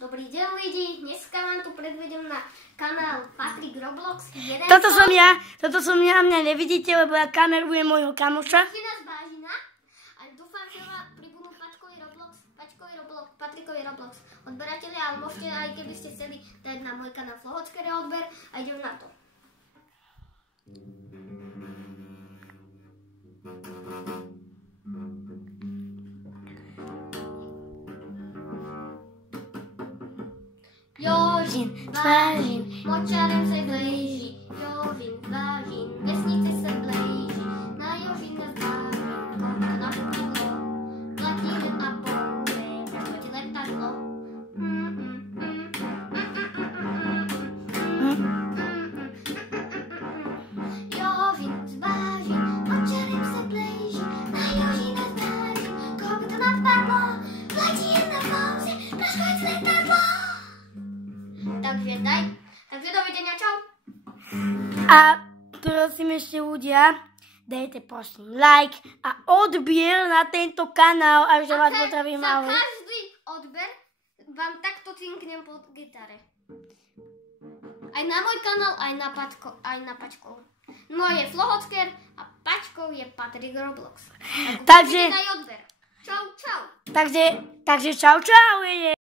Dobrý deň lidi, dneska vám tu predvedem na kanál Patrik Roblox. Toto som ja, mňa nevidíte, lebo ja kamerujem môjho kamoša. Nás Bážina a dúfam, že vám pribudnú Pačkovi Roblox, Patrikovi Roblox odberatelia, ale môžete aj keby ste chceli dať na môj kanál Flohockere odber a idem na to. Jožin, vážin, močarem se blíži. Jožin, vážin, vesnice se blíži. Na Jožina vážin, koho napadlo. Letíme a poure, poď letadlo. Jožin, vážin, močarem se blíži. Na Jožina vážin, koho napadlo. Letíme na pauze, poď letadlo. Takže dovidenia, čau. A prosím ešte ľudia, dajte prosím like a odbier na tento kanál, až vás potrebujem Za ahoj. každý odber vám takto cinknem po gitare. Aj na môj kanál, aj na Pačkov. Môj je Flohocker a Pačkov je Patrik Roblox. Takže Daj odber. Čau, čau. čau.